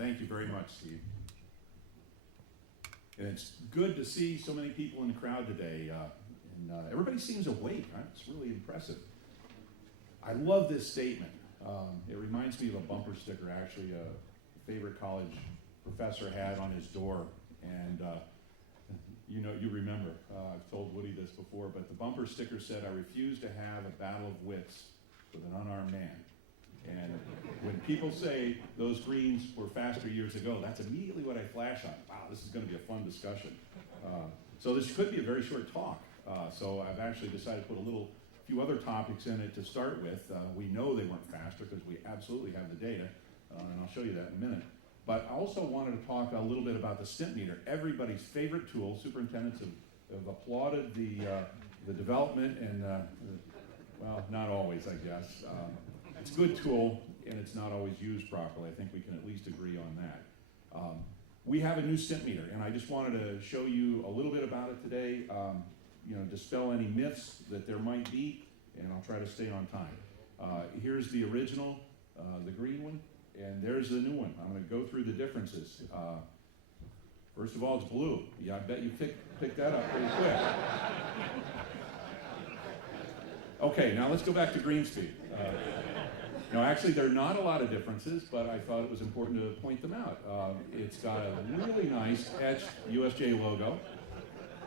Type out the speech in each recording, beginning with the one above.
Thank you very much, Steve. And it's good to see so many people in the crowd today. Everybody seems awake. Huh? It's really impressive. I love this statement. It reminds me of a bumper sticker, actually, a favorite college professor had on his door. And you remember, I've told Woody this before, but the bumper sticker said, "I refuse to have a battle of wits with an unarmed man." And when people say those greens were faster years ago, that's immediately what I flash on. Wow, this is going to be a fun discussion. So this could be a very short talk. So I've actually decided to put a few other topics in it to start with. We know they weren't faster because we absolutely have the data, and I'll show you that in a minute. But I also wanted to talk a little bit about the stimpmeter, everybody's favorite tool. Superintendents have applauded the development, and well, not always, I guess. It's a good tool, and it's not always used properly. I think we can at least agree on that. We have a new stimpmeter, and I just wanted to show you a little bit about it today, dispel any myths that there might be, and I'll try to stay on time. Here's the original, the green one, and there's the new one. I'm going to go through the differences. First of all, it's blue. Yeah, I bet you picked that up pretty quick. Okay, now let's go back to green speed. No, actually, there are not a lot of differences, but I thought it was important to point them out. It's got a really nice etched USGA logo,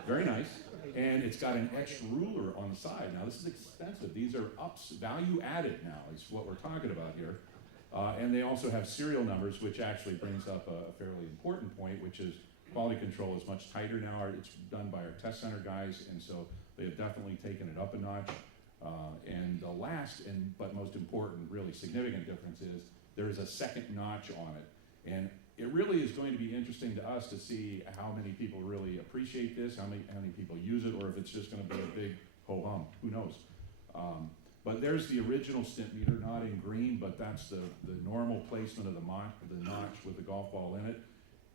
very nice, and it's got an etched ruler on the side. Now, this is expensive. These are value added now, is what we're talking about here. And they also have serial numbers, which actually brings up a fairly important point, which is quality control is much tighter now. It's done by our test center guys, and so they have definitely taken it up a notch. And the last, but most important, really significant difference is there is a second notch on it. And it really is going to be interesting to us to see how many people really appreciate this, how many people use it, or if it's just going to be a big ho-hum. Who knows? But there's the original stimpmeter, not in green, but that's the normal placement of the notch with the golf ball in it.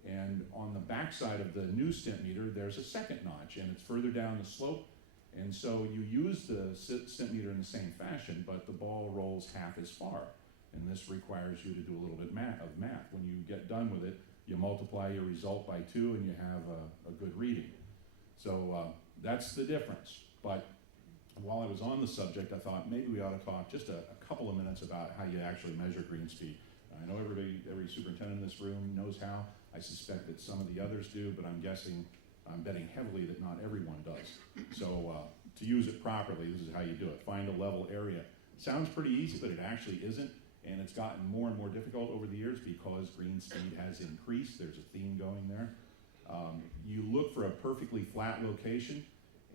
And on the back side of the new stimpmeter, there's a second notch, and it's further down the slope. And so you use the stimpmeter in the same fashion, but the ball rolls half as far. And this requires you to do a little bit of math. When you get done with it, you multiply your result by 2 and you have a good reading. So that's the difference. But while I was on the subject, I thought maybe we ought to talk just a couple of minutes about how you actually measure green speed. I know every superintendent in this room knows how. I suspect that some of the others do, but I'm betting heavily that not everyone does. So to use it properly, this is how you do it. Find a level area. Sounds pretty easy, but it actually isn't. And it's gotten more and more difficult over the years because green speed has increased. There's a theme going there. You look for a perfectly flat location,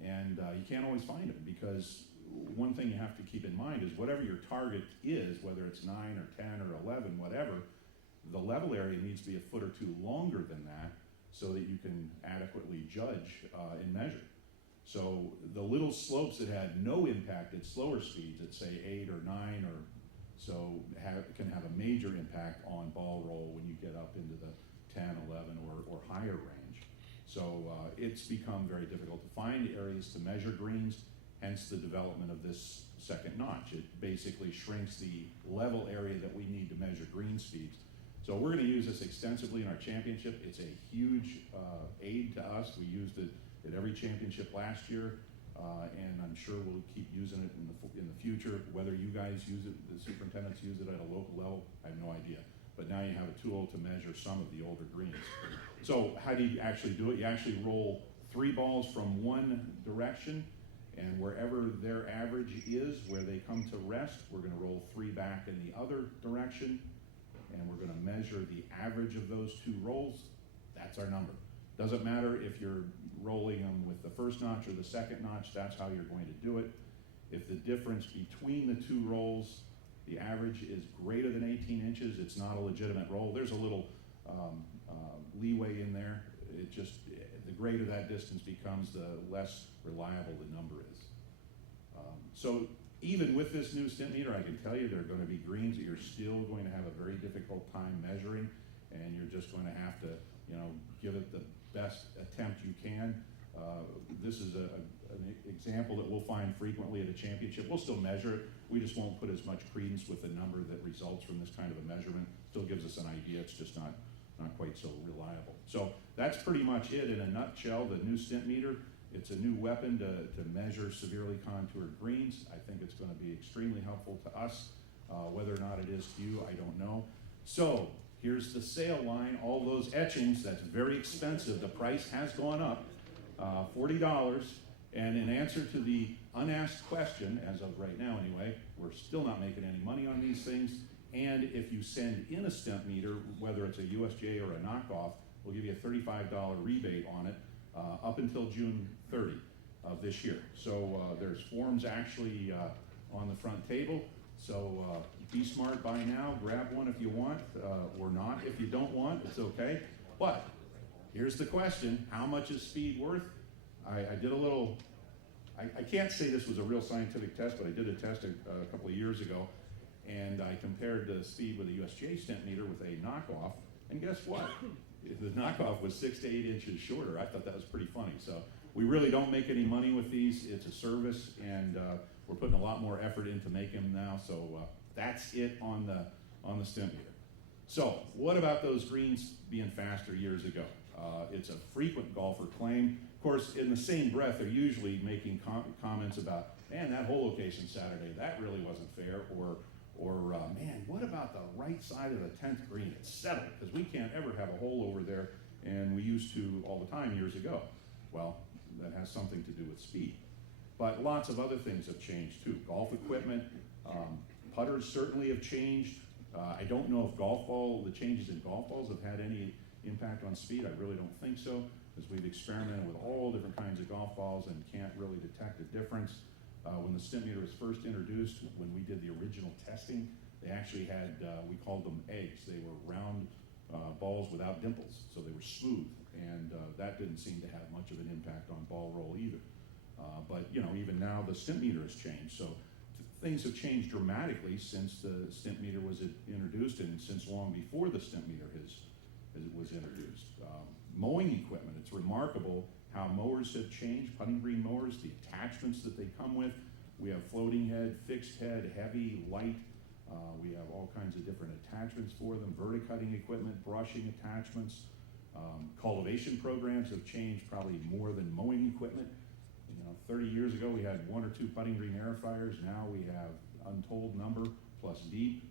and you can't always find them, because one thing you have to keep in mind is whatever your target is, whether it's 9 or 10 or 11, whatever, the level area needs to be a foot or two longer than that, so that you can adequately judge and measure. So the little slopes that had no impact at slower speeds, at say 8 or 9 or so, can have a major impact on ball roll when you get up into the 10, 11 or higher range. So it's become very difficult to find areas to measure greens, hence the development of this second notch. It basically shrinks the level area that we need to measure green speeds. So we're going to use this extensively in our championship. It's a huge aid to us. We used it at every championship last year, and I'm sure we'll keep using it in the future. Whether you guys use it, the superintendents use it at a local level, I have no idea. But now you have a tool to measure some of the older greens. So how do you actually do it? You actually roll 3 balls from one direction, and wherever their average is, where they come to rest, we're going to roll 3 back in the other direction, and we're going to measure the average of those 2 rolls. That's our number. Doesn't matter if you're rolling them with the first notch or the second notch, that's how you're going to do it. If the difference between the 2 rolls, the average is greater than 18 inches, it's not a legitimate roll. There's a little leeway in there. The greater that distance becomes, the less reliable the number is. So even with this new stimpmeter, I can tell you there are going to be greens that you're still going to have a very difficult time measuring, and you're just going to have to, give it the best attempt you can. This is an example that we'll find frequently at a championship. We'll still measure it. We just won't put as much credence with the number that results from this kind of a measurement. Still gives us an idea. It's just not not quite so reliable. So that's pretty much it in a nutshell, the new stimpmeter. It's a new weapon to measure severely contoured greens. I think it's going to be extremely helpful to us. Whether or not it is to you, I don't know. So here's the sale line, all those etchings, that's very expensive. The price has gone up, $40. And in answer to the unasked question, as of right now anyway, we're still not making any money on these things. And if you send in a stimpmeter, whether it's a USGA or a knockoff, we'll give you a $35 rebate on it up until June 30 of this year. So there's forms actually on the front table. So be smart, buy now, grab one if you want, or not if you don't want, it's okay. But here's the question, how much is speed worth? I did a little, I can't say this was a real scientific test, but I did a test a couple of years ago, and I compared the speed with a USGA stimpmeter with a knockoff, and guess what? The knockoff was 6 to 8 inches shorter. I thought that was pretty funny. So we really don't make any money with these. It's a service, and we're putting a lot more effort into making them now. So that's it on the stimpmeter. So what about those greens being faster years ago? It's a frequent golfer claim. Of course, in the same breath, they're usually making comments about, man, that hole location Saturday, that really wasn't fair, or man, what about the right side of the 10th green? It's settled, because we can't ever have a hole over there, and we used to all the time years ago. Well, that has something to do with speed. But lots of other things have changed too. Golf equipment, putters certainly have changed. I don't know if the changes in golf balls have had any impact on speed. I really don't think so, because we've experimented with all different kinds of golf balls and can't really detect a difference. When the stimpmeter was first introduced, when we did the original testing, they actually had, we called them eggs. They were round balls without dimples, so they were smooth, and that didn't seem to have much of an impact on ball roll either. But even now the stimpmeter has changed, so things have changed dramatically since the stimpmeter was introduced, and since long before the stimpmeter was introduced. Mowing equipment, it's remarkable how mowers have changed, putting green mowers, the attachments that they come with. We have floating head, fixed head, heavy, light. We have all kinds of different attachments for them, verticutting equipment, brushing attachments. Cultivation programs have changed probably more than mowing equipment. 30 years ago we had 1 or 2 putting green aerifiers. Now we have untold number, plus deep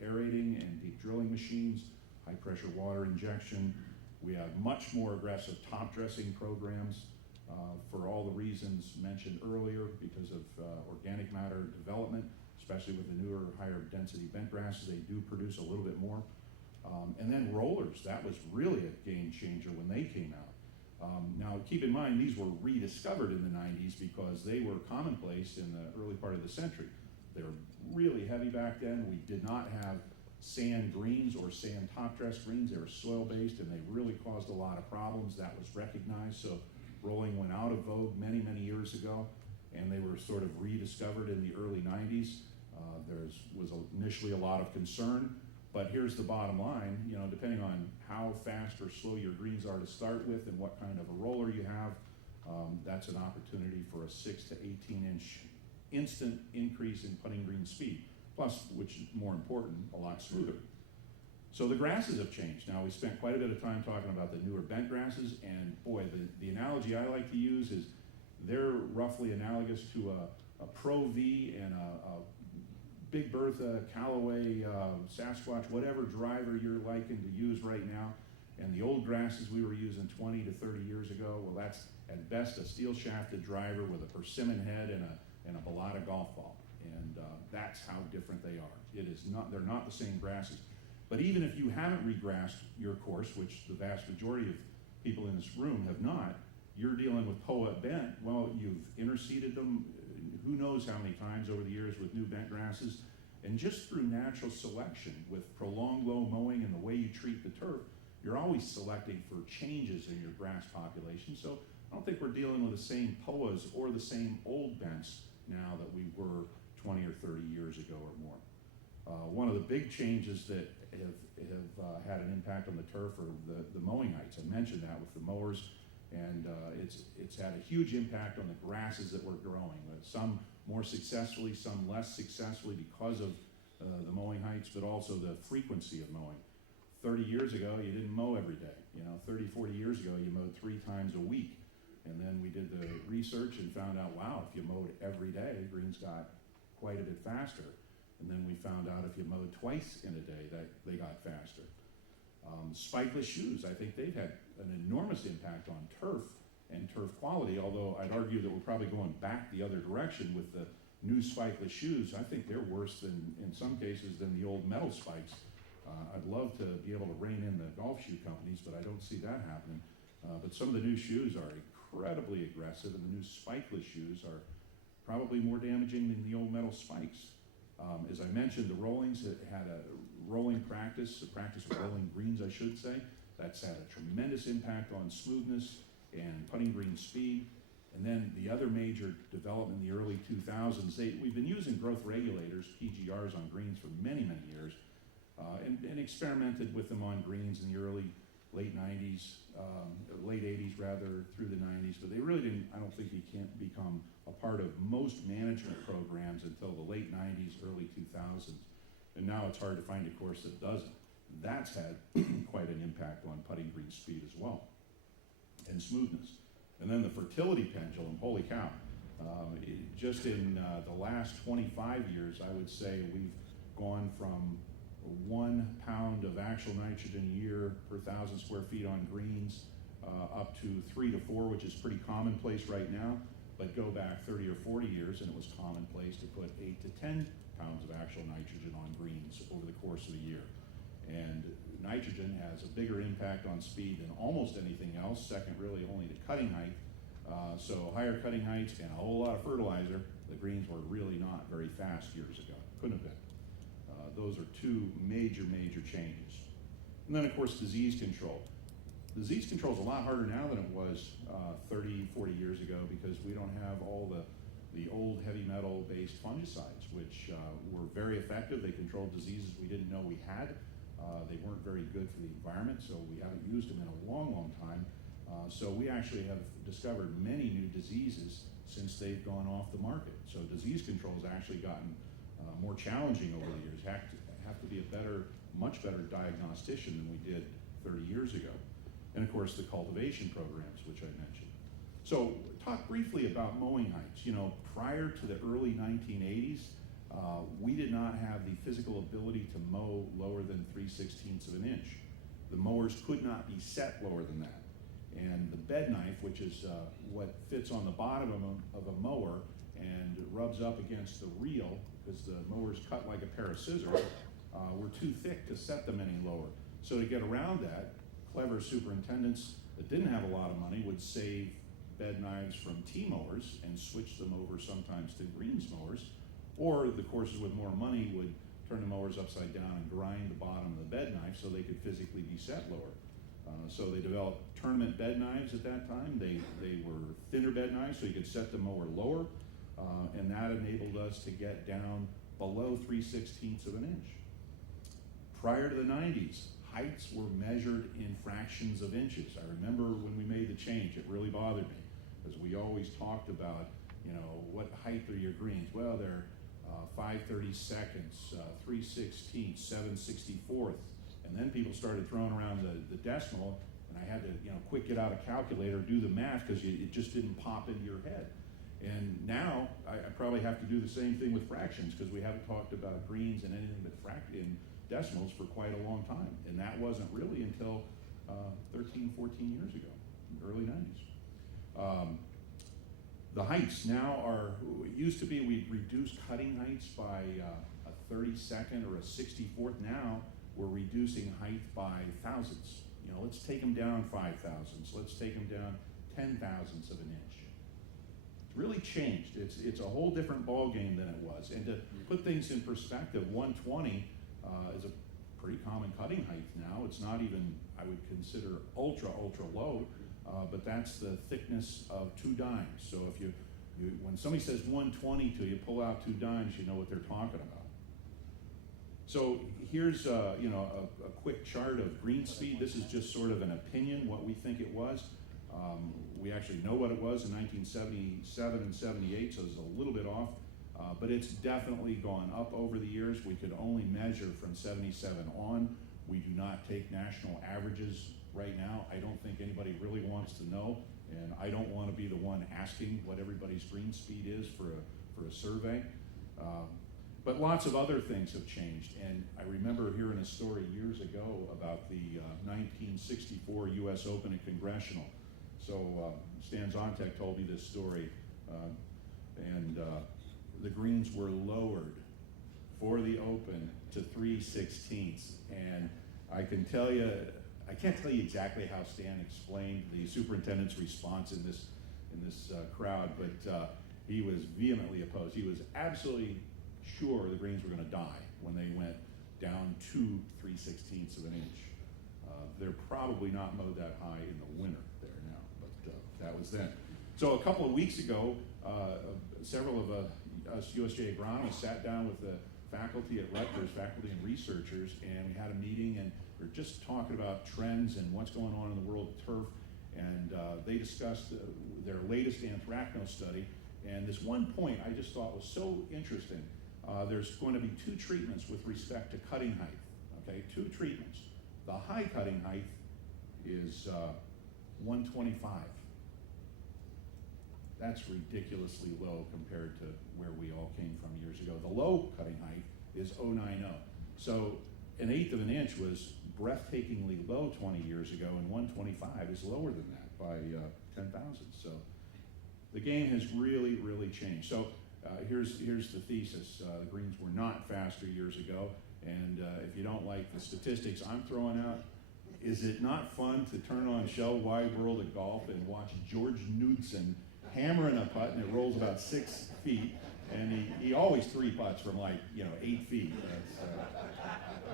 aerating and deep drilling machines, high pressure water injection. We have much more aggressive top dressing programs for all the reasons mentioned earlier, because of organic matter development, especially with the newer higher density bent grasses. They do produce a little bit more. And then rollers, that was really a game changer when they came out. Now keep in mind, these were rediscovered in the 90s because they were commonplace in the early part of the century. They were really heavy back then. We did not have sand greens or sand top dress greens. They were soil based, and they really caused a lot of problems. That was recognized, so rolling went out of vogue many, many years ago, and they were sort of rediscovered in the early 90s. There was initially a lot of concern, but here's the bottom line, depending on how fast or slow your greens are to start with and what kind of a roller you have, that's an opportunity for a 6 to 18 inch instant increase in putting green speed. Plus, which is more important, a lot smoother. So the grasses have changed. Now, we spent quite a bit of time talking about the newer bent grasses, and boy, the analogy I like to use is they're roughly analogous to a Pro V and a Big Bertha, Callaway, Sasquatch, whatever driver you're liking to use right now. And the old grasses we were using 20 to 30 years ago, well, that's at best a steel shafted driver with a persimmon head and a Bellata golf ball. And that's how different they are. They're not the same grasses. But even if you haven't regrassed your course, which the vast majority of people in this room have not, you're dealing with POA bent. Well, you've interseeded them who knows how many times over the years with new bent grasses. And just through natural selection, with prolonged low mowing and the way you treat the turf, you're always selecting for changes in your grass population. So I don't think we're dealing with the same POAs or the same old bents now that we were 20 or 30 years ago or more. One of the big changes that have had an impact on the turf are the mowing heights. I mentioned that with the mowers, and it's had a huge impact on the grasses that we're growing. Some more successfully, some less successfully because of the mowing heights, but also the frequency of mowing. 30 years ago, you didn't mow every day. 30, 40 years ago, you mowed 3 times a week. And then we did the research and found out, wow, if you mowed every day, greens got quite a bit faster. And then we found out if you mowed twice in a day, that they got faster. Spikeless shoes, I think they've had an enormous impact on turf and turf quality, although I'd argue that we're probably going back the other direction with the new spikeless shoes. I think they're worse than, in some cases, than the old metal spikes. I'd love to be able to rein in the golf shoe companies, but I don't see that happening. But some of the new shoes are incredibly aggressive, and the new spikeless shoes are probably more damaging than the old metal spikes. As I mentioned, the rollings had a rolling practice, a practice with rolling greens, I should say. That's had a tremendous impact on smoothness and putting green speed. And then the other major development in the early 2000s, we've been using growth regulators, PGRs, on greens for many, many years, and experimented with them on greens in the late 90s, late 80s rather, through the 90s, but they really didn't, I don't think they can't become a part of most management programs until the late 90s, early 2000s. And now it's hard to find a course that doesn't. That's had quite an impact on putting green speed as well, and smoothness. And then the fertility pendulum, holy cow. Just in the last 25 years, I would say we've gone from 1 pound of actual nitrogen a year per 1,000 square feet on greens up to 3 to 4, which is pretty commonplace right now. But go back 30 or 40 years and it was commonplace to put 8 to 10 pounds of actual nitrogen on greens over the course of a year. And nitrogen has a bigger impact on speed than almost anything else, second really only to cutting height. So higher cutting heights and a whole lot of fertilizer, the greens were really not very fast years ago. Couldn't have been. Those are 2 major changes. And then of course disease control. Disease control is a lot harder now than it was 30, 40 years ago, because we don't have all the old heavy metal based fungicides, which were very effective. They controlled diseases we didn't know we had. They weren't very good for the environment, so we haven't used them in a long time. So we actually have discovered many new diseases since they've gone off the market. So disease control has actually gotten more challenging over the years. Have to be a much better diagnostician than we did 30 years ago. And of course the cultivation programs, which I mentioned. So talk briefly about mowing heights. Prior to the early 1980s, we did not have the physical ability to mow lower than 3/16 of an inch. The mowers could not be set lower than that. And the bed knife, which is what fits on the bottom of a mower and rubs up against the reel, because the mowers cut like a pair of scissors, were too thick to set them any lower. So to get around that, clever superintendents that didn't have a lot of money would save bed knives from T-mowers and switch them over sometimes to greens mowers, or the courses with more money would turn the mowers upside down and grind the bottom of the bed knife so they could physically be set lower. So they developed tournament bed knives at that time. They were thinner bed knives so you could set the mower lower, and that enabled us to get down below 3/16 of an inch. Prior to the 90s, heights were measured in fractions of inches. I remember when we made the change, it really bothered me, because we always talked about, what height are your greens? Well, they're 5/32, 3/16, 7/64. And then people started throwing around the decimal, and I had to, quick get out a calculator, do the math, because it just didn't pop into your head. And now I probably have to do the same thing with fractions, because we haven't talked about greens and anything but in decimals for quite a long time. And that wasn't really until 13, 14 years ago, early 90s. The heights now it used to be we'd reduce cutting heights by a 32nd or a 64th. Now we're reducing height by thousandths. Let's take them down 5 thousandths. Let's take them down 10 thousandths of an inch. It's really changed. It's a whole different ball game than it was. And to put things in perspective, 120 is a pretty common cutting height now. It's not even, I would consider, ultra low, but that's the thickness of 2 dimes. So if you when somebody says 120 to you, pull out 2 dimes, you know what they're talking about. So here's a quick chart of green speed. This is just sort of an opinion, what we think it was. We actually know what it was in 1977 and 78, so it's a little bit off, but it's definitely gone up over the years. We could only measure from 77 on We do not take national averages right now. I don't think anybody really wants to know, and I don't want to be the one asking what everybody's green speed is for a survey. But lots of other things have changed, and I remember hearing a story years ago about the 1964 U.S. Open at Congressional. So Stan Zontek told me this story, and the greens were lowered for the Open to 3/16, and I can tell you, I can't tell you exactly how Stan explained the superintendent's response in this crowd, but he was vehemently opposed. He was absolutely sure the greens were going to die when they went down to 3/16 of an inch. They're probably not mowed that high in the winter there now, but that was then. So a couple of weeks ago, several of us USGA agronomists sat down with the faculty at Rutgers, faculty and researchers, and we had a meeting, and we were just talking about trends and what's going on in the world of turf, and they discussed their latest anthracnose study, and this one point I just thought was so interesting. There's going to be 2 treatments with respect to cutting height, okay, 2 treatments. The high cutting height is 125. That's ridiculously low compared to where we all came from years ago. The low cutting height is 090. So an eighth of an inch was breathtakingly low 20 years ago, and 125 is lower than that by 10 thousandths. So the game has really, really changed. So here's the thesis. The greens were not faster years ago, and if you don't like the statistics I'm throwing out, is it not fun to turn on Shell Wide World of Golf and watch George Knudsen hammering a putt, and it rolls about 6 feet, and he always 3 putts from 8 feet.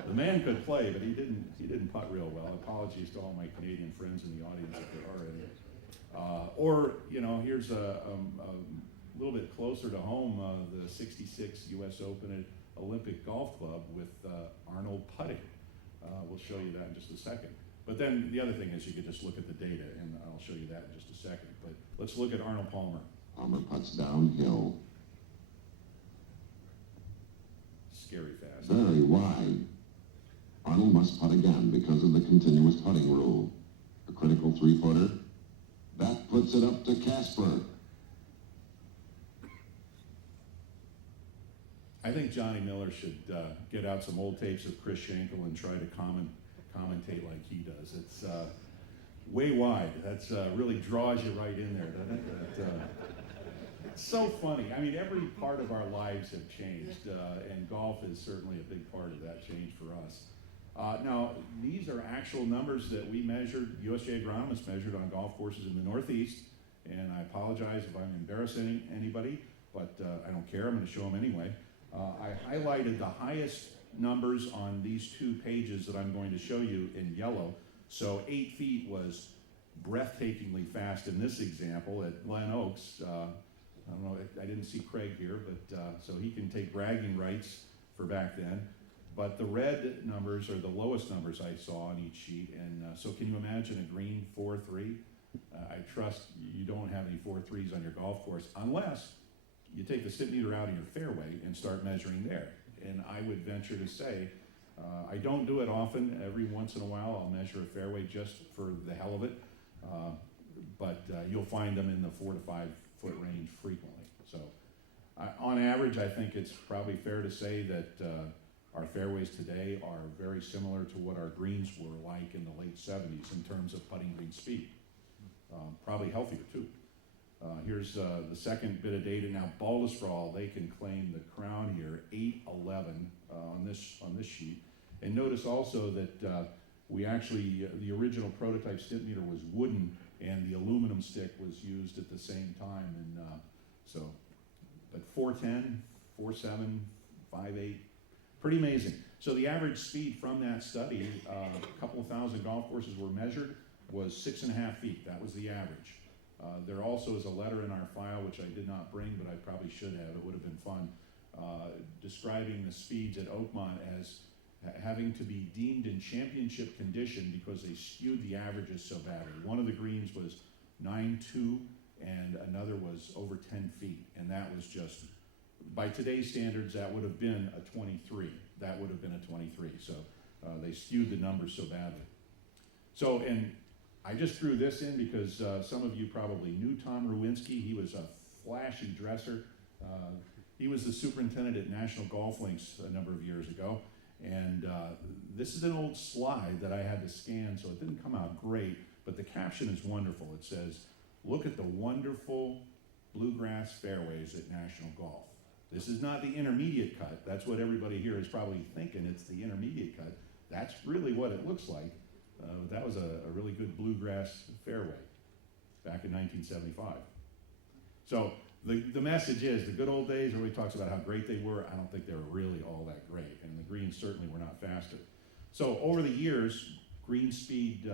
The man could play, but he didn't putt real well. Apologies to all my Canadian friends in the audience if there are any. Here's a little bit closer to home, the 66 U.S. Open at Olympic Golf Club with Arnold putting. We'll show you that in just a second. But then the other thing is you could just look at the data, and I'll show you that in just a second. But let's look at Arnold Palmer. Palmer putts downhill. Scary fast. Very wide. Arnold must putt again because of the continuous putting rule. A critical 3-footer. That puts it up to Casper. I think Johnny Miller should get out some old tapes of Chris Schenkel and try to commentate like he does. It's way wide. That's really draws you right in there, doesn't it? It's so funny. I mean, every part of our lives have changed, and golf is certainly a big part of that change for us. Now, these are actual numbers that we measured, USGA agronomists measured on golf courses in the Northeast, and I apologize if I'm embarrassing anybody, but I don't care. I'm going to show them anyway. I highlighted the highest numbers on these 2 pages that I'm going to show you in yellow. So 8 feet was breathtakingly fast in this example at Glen Oaks. I don't know, I didn't see Craig here, but so he can take bragging rights for back then. But the red numbers are the lowest numbers I saw on each sheet. And so can you imagine a green 4-3? I trust you don't have any 4-3s on your golf course unless you take the stimpmeter out of your fairway and start measuring there. And I would venture to say, I don't do it often. Every once in a while I'll measure a fairway just for the hell of it. But you'll find them in the 4 to 5 foot range frequently. So on average, I think it's probably fair to say that our fairways today are very similar to what our greens were like in the late 70s in terms of putting green speed. Probably healthier too. Here's the second bit of data. Now, Baldesstrahl, they can claim the crown here, 811 on this sheet. And notice also that we actually, the original prototype stimpmeter was wooden, and the aluminum stick was used at the same time. And but 410, 47, 58, pretty amazing. So the average speed from that study, a couple of thousand golf courses were measured, was 6.5 feet. That was the average. There also is a letter in our file, which I did not bring, but I probably should have. It would have been fun, describing the speeds at Oakmont as having to be deemed in championship condition because they skewed the averages so badly. One of the greens was 9.2 and another was over 10 feet. And that was just, by today's standards, that would have been a 23. That would have been a 23. So They skewed the numbers so badly. So, and I just threw this in because some of you probably knew Tom Rowinski. He was a flashy dresser. He was the superintendent at National Golf Links a number of years ago. And this is an old slide that I had to scan, so it didn't come out great, but the caption is wonderful. It says, "Look at the wonderful bluegrass fairways at National Golf." This is not the intermediate cut. That's what everybody here is probably thinking. It's the intermediate cut. That's really what it looks like. That was a really good bluegrass fairway back in 1975. So the message is, the good old days, everybody talks about how great they were. I don't think they were really all that great, and the greens certainly were not faster. So over the years, green speed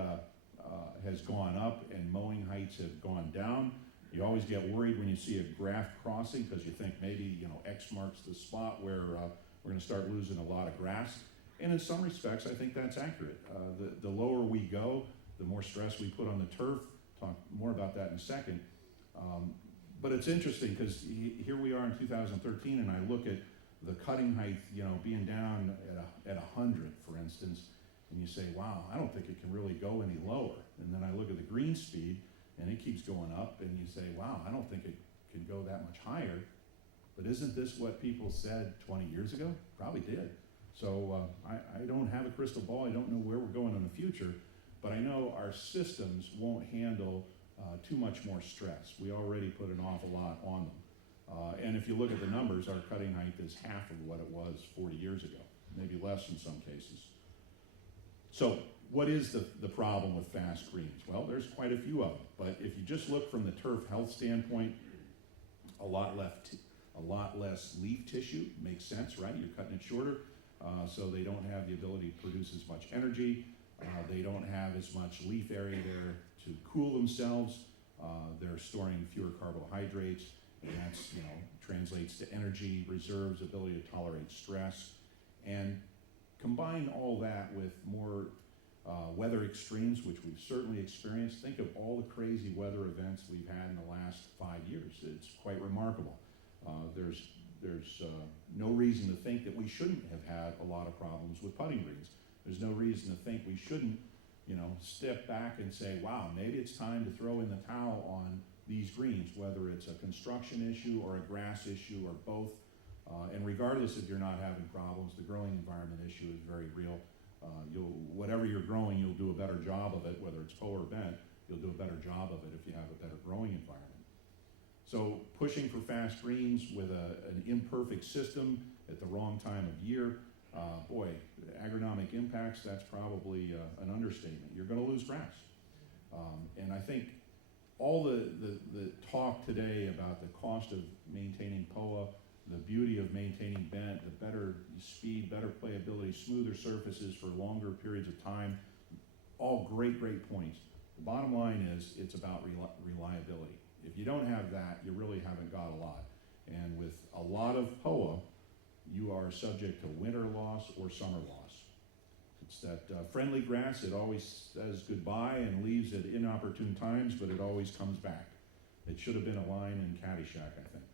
has gone up and mowing heights have gone down. You always get worried when you see a graph crossing because you think maybe X marks the spot where we're going to start losing a lot of grass. And in some respects, I think that's accurate. The lower we go, the more stress we put on the turf. Talk more about that in a second. But it's interesting because here we are in 2013, and I look at the cutting height, being down at 100, for instance, and you say, wow, I don't think it can really go any lower. And then I look at the green speed, and it keeps going up, and you say, wow, I don't think it can go that much higher. But isn't this what people said 20 years ago? Probably did. So I don't have a crystal ball. I don't know where we're going in the future, but I know our systems won't handle too much more stress. We already put an awful lot on them. And if you look at the numbers, our cutting height is half of what it was 40 years ago, maybe less in some cases. So what is the problem with fast greens? Well, there's quite a few of them, but if you just look from the turf health standpoint, a lot less leaf tissue makes sense, right? You're cutting it shorter, so they don't have the ability to produce as much energy. They don't have as much leaf area there to cool themselves. They're storing fewer carbohydrates, and that's, translates to energy reserves, ability to tolerate stress. And combine all that with more weather extremes, which we've certainly experienced. Think of all the crazy weather events we've had in the last 5 years. It's quite remarkable. There's no reason to think that we shouldn't have had a lot of problems with putting greens. There's no reason to think we shouldn't, step back and say, wow, maybe it's time to throw in the towel on these greens, whether it's a construction issue or a grass issue or both. And regardless if you're not having problems, the growing environment issue is very real. Whatever you're growing, you'll do a better job of it, whether it's hoe or bent, you'll do a better job of it if you have a better growing environment. So pushing for fast greens with an imperfect system at the wrong time of year, boy, agronomic impacts, that's probably an understatement. You're going to lose grass. And I think all the talk today about the cost of maintaining POA, the beauty of maintaining bent, the better speed, better playability, smoother surfaces for longer periods of time, all great points. The bottom line is it's about reliability. If you don't have that, you really haven't got a lot. And with a lot of POA, you are subject to winter loss or summer loss. It's that friendly grass, it always says goodbye and leaves at inopportune times, but it always comes back. It should have been a line in Caddyshack, I think.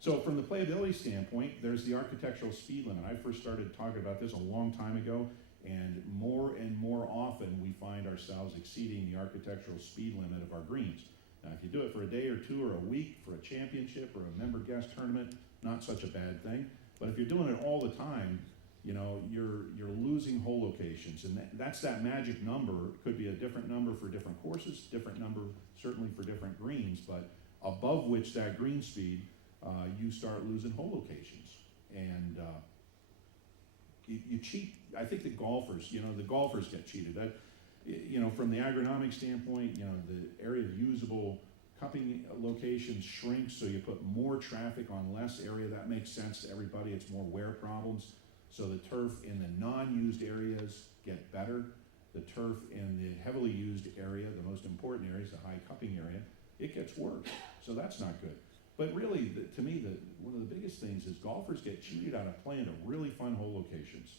So from the playability standpoint, there's the architectural speed limit. I first started talking about this a long time ago, and more often we find ourselves exceeding the architectural speed limit of our greens. Now, if you do it for a day or two or a week for a championship or a member guest tournament, not such a bad thing. But if you're doing it all the time, you're losing hole locations, and that's that magic number. It could be a different number for different courses, different number certainly for different greens, but above which that green speed, you start losing hole locations. And you cheat. I think the golfers get cheated. That, from the agronomic standpoint, the area of usable cupping locations shrinks, so you put more traffic on less area. That makes sense to everybody. It's more wear problems. So the turf in the non-used areas get better. The turf in the heavily used area, the most important areas, the high cupping area, it gets worse. So that's not good. But really, to me, one of the biggest things is golfers get cheated out of playing at really fun hole locations.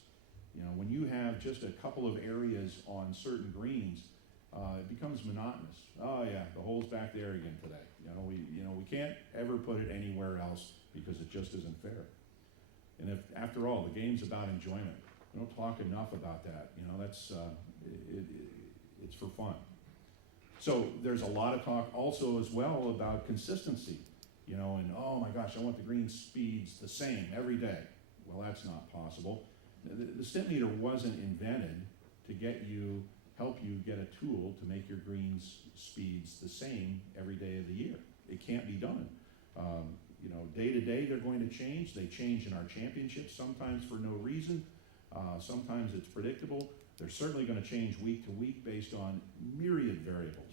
When you have just a couple of areas on certain greens, it becomes monotonous. Oh yeah, the hole's back there again today. We can't ever put it anywhere else because it just isn't fair. And if, after all, the game's about enjoyment. We don't talk enough about that. You know, that's it's for fun. So there's a lot of talk also as well about consistency. You know, and oh my gosh, I want the green speeds the same every day. Well, that's not possible. The stimpmeter wasn't invented to help you get a tool to make your greens speeds the same every day of the year. It can't be done. You know, day to day they're going to change. They change in our championships, sometimes for no reason. Sometimes it's predictable. They're certainly going to change week to week based on myriad variables.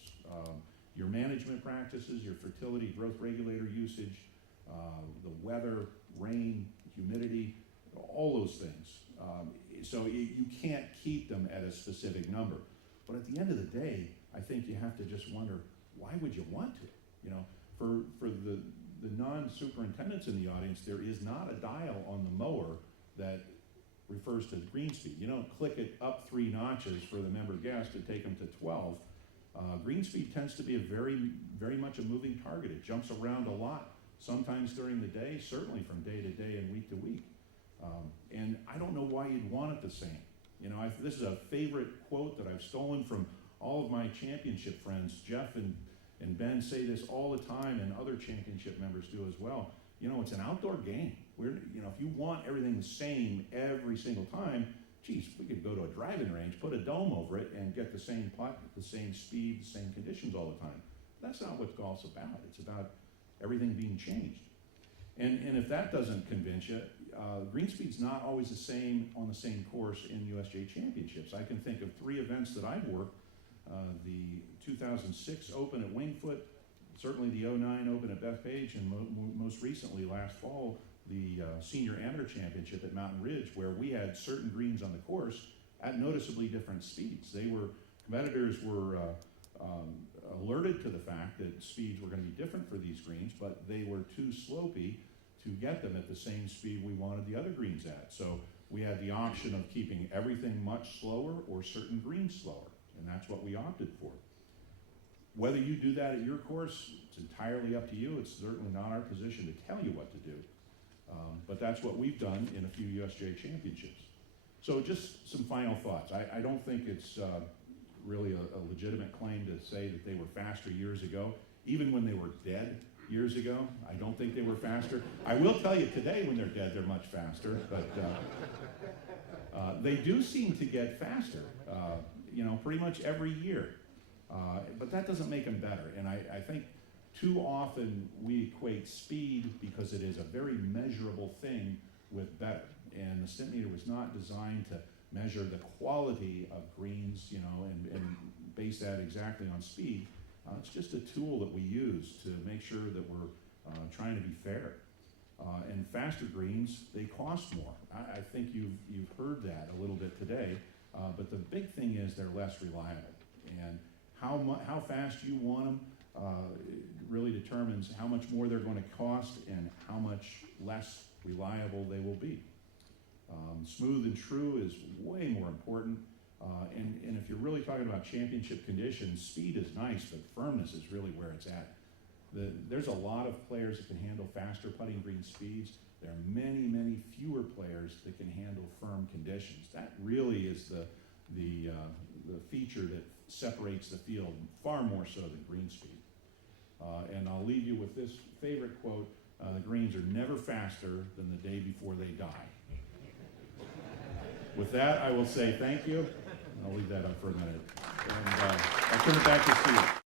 Your management practices, your fertility growth regulator usage, the weather, rain, humidity, all those things. So you can't keep them at a specific number. But at the end of the day, I think you have to just wonder, why would you want to? You know, for the non-superintendents in the audience, there is not a dial on the mower that refers to green speed. You don't click it up 3 notches for the member guest to take them to 12. Green speed tends to be a very much a moving target. It jumps around a lot, sometimes during the day, certainly from day to day and week to week. And I don't know why you'd want it the same. You know, this is a favorite quote that I've stolen from all of my championship friends. Jeff and Ben say this all the time, and other championship members do as well. You know, it's an outdoor game. You know, if you want everything the same every single time, geez, we could go to a driving range, put a dome over it, and get the same putt, the same speed, the same conditions all the time. That's not what golf's about. It's about everything being changed. And if that doesn't convince you, green speed's not always the same on the same course in USGA championships. I can think of 3 events that I've worked. The 2006 Open at Wingfoot, certainly the 09 Open at Bethpage, and most recently last fall, the Senior Amateur Championship at Mountain Ridge, where we had certain greens on the course at noticeably different speeds. Competitors were alerted to the fact that speeds were going to be different for these greens, but they were too slopey to get them at the same speed we wanted the other greens at. So we had the option of keeping everything much slower or certain greens slower, and that's what we opted for. Whether you do that at your course, it's entirely up to you. It's certainly not our position to tell you what to do. But that's what we've done in a few USGA championships. So just some final thoughts. I don't think it's really a legitimate claim to say that they were faster years ago. Even when they were dead years ago, I don't think they were faster. I will tell you today, when they're dead, they're much faster. But they do seem to get faster, you know, pretty much every year. But that doesn't make them better. And I think too often we equate speed, because it is a very measurable thing, with better. And the stimpmeter was not designed to measure the quality of greens, you know, and base that exactly on speed. It's just a tool that we use to make sure that we're trying to be fair. And faster greens, they cost more. I think you've heard that a little bit today, but the big thing is they're less reliable. And how fast you want them really determines how much more they're going to cost and how much less reliable they will be. Smooth and true is way more important. And if you're really talking about championship conditions, speed is nice, but firmness is really where it's at. There's a lot of players that can handle faster putting green speeds. There are many, many fewer players that can handle firm conditions. That really is the feature that separates the field far more so than green speed. And I'll leave you with this favorite quote: the greens are never faster than the day before they die. With that, I will say thank you. I'll leave that up for a minute. And I'll turn it back to Steve.